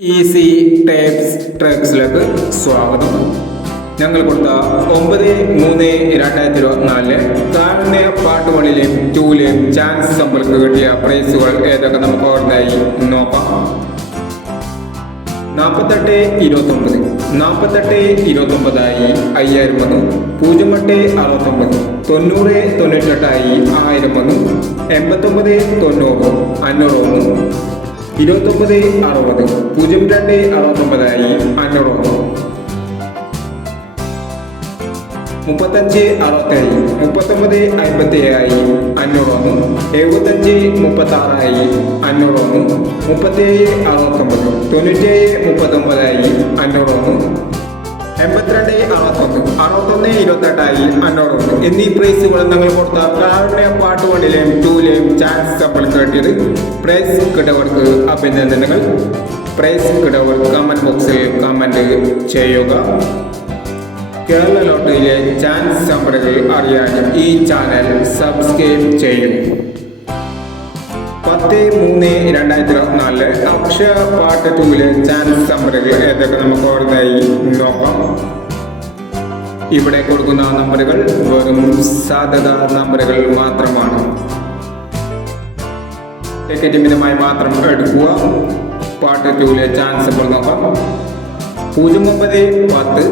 Easy tapes ട്രക്സിലേക്ക് സ്വാഗതം. ഞങ്ങൾ കൊടുത്ത ഒമ്പത് മൂന്ന് രണ്ടായിരത്തി ഇരുപത്തിനാലിലെ താഴ്ന്ന പാട്ടുകളിലെയും ടൂലെയും ചാൻസ് സമ്പൾക്ക് കിട്ടിയ പ്രൈസുകൾ ഏതൊക്കെ നമുക്ക് ഓർമ്മയായി നോക്കാം. നാൽപ്പത്തെട്ട് ഇരുപത്തൊമ്പത് നാൽപ്പത്തെട്ട് ഇരുപത്തൊമ്പതായി അയ്യായിരം വന്നു പൂജ്യം എട്ട് അറുപത്തൊമ്പത് തൊണ്ണൂറ് തൊണ്ണൂറ്റെട്ടായി ആയിരം വന്നു എൺപത്തൊമ്പത് തൊണ്ണൂറ് അഞ്ഞൂറ് വന്നു ഇരുപത്തൊമ്പത് അറുപത് പൂജ്യം രണ്ട് അറുപത്തൊമ്പതായി അഞ്ഞൂറ്. മുപ്പത്തഞ്ച് അറുപത്തേഴ് മുപ്പത്തൊമ്പത് അമ്പത്തി ഏഴായി അഞ്ഞൂറ് വന്നു എഴുപത്തഞ്ച് മുപ്പത്തി ആറായി അഞ്ഞൂറ് മുപ്പത്തേഴ് അറുപത്തൊമ്പത് തൊണ്ണൂറ്റേഴ് മുപ്പത്തൊമ്പതായി അഞ്ഞൂറ് വന്നു എൺപത്തിരണ്ട് അറുപത്തൊന്ന് ഇരുപത്തെട്ടായി അന്നോട് എന്നീ പ്രൈസുകൾ നിങ്ങൾ കൊടുത്ത കാറിന്റെ പാർട്ട് വണ്ണിലെയും ടൂലെയും ചാൻസ് കപ്പൽ കേട്ടിയത് പ്രൈസ് കിട്ടവർക്ക് അഭിനന്ദനങ്ങൾ. പ്രൈസ് കിട്ടവർ കമന്റ് ബോക്സിൽ കമന്റ് ചെയ്യുക. കേരള ലോട്ടറിയിലെ ചാൻസ് നമ്പറുകൾ അറിയാനും ഈ ചാനൽ സബ്സ്ക്രൈബ് ചെയ്യും. പത്ത് മൂന്ന് രണ്ടായിരത്തി ഇരുപത്തിനാലിൽ അക്ഷയ പാട്ട് ടൂവിലെ ചാൻസ് നമ്പറുകൾ ഏതൊക്കെ നമുക്ക് ഓർമ്മയായി നോക്കാം. ഇവിടെ കൊടുക്കുന്ന നമ്പറുകൾ വെറും സാധ്യത നമ്പറുകൾ മാത്രമാണ്. ടിക്കറ്റ് മിതമായി മാത്രം എടുക്കുക. പാട്ട് ടൂവിലെ ചാൻസ് ഇപ്പോൾ നോക്കാം. പൂജ്യം ഒമ്പത് പത്ത്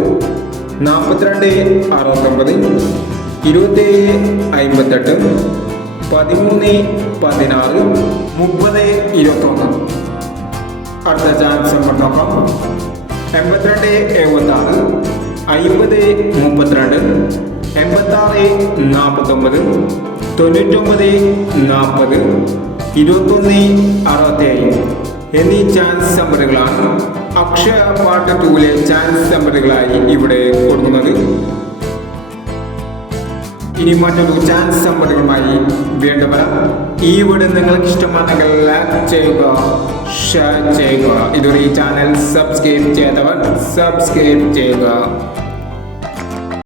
നാൽപ്പത്തിരണ്ട് അറുപത്തൊമ്പത് ഇരുപത്തേഴ് അമ്പത്തെട്ട് പതിമൂന്ന് പതിനാറ് മുപ്പത് ഇരുപത്തൊന്ന്. അടുത്ത ചാൻസ് നമ്പർ നോക്കാം. എൺപത്തിരണ്ട് എഴുപത്താറ് അമ്പത് മുപ്പത്തിരണ്ട് എൺപത്താറ് നാൽപ്പത്തൊമ്പത് തൊണ്ണൂറ്റൊമ്പത് നാൽപ്പത് ഇരുപത്തൊന്ന് അറുപത്തേഴ് എന്നീ ചാൻസ് നമ്പറുകളാണ് അക്ഷയ പാട്ട് ടൂവിലെ ചാൻസ് നമ്പറുകളായി ഇവിടെ കൊടുക്കുന്നത്. ഇനി മറ്റൊരു ചാൻസ് സംബന്ധമായി വീണ്ടും ഈ വീഡിയോ നിങ്ങൾക്ക് ഇഷ്ടമാണെങ്കിൽ ലൈക്ക് ചെയ്യുക ഷെയർ ചെയ്യുക. ഇതുവരെ ഈ ചാനൽ സബ്സ്ക്രൈബ് ചെയ്തവർ സബ്സ്ക്രൈബ് ചെയ്യുക.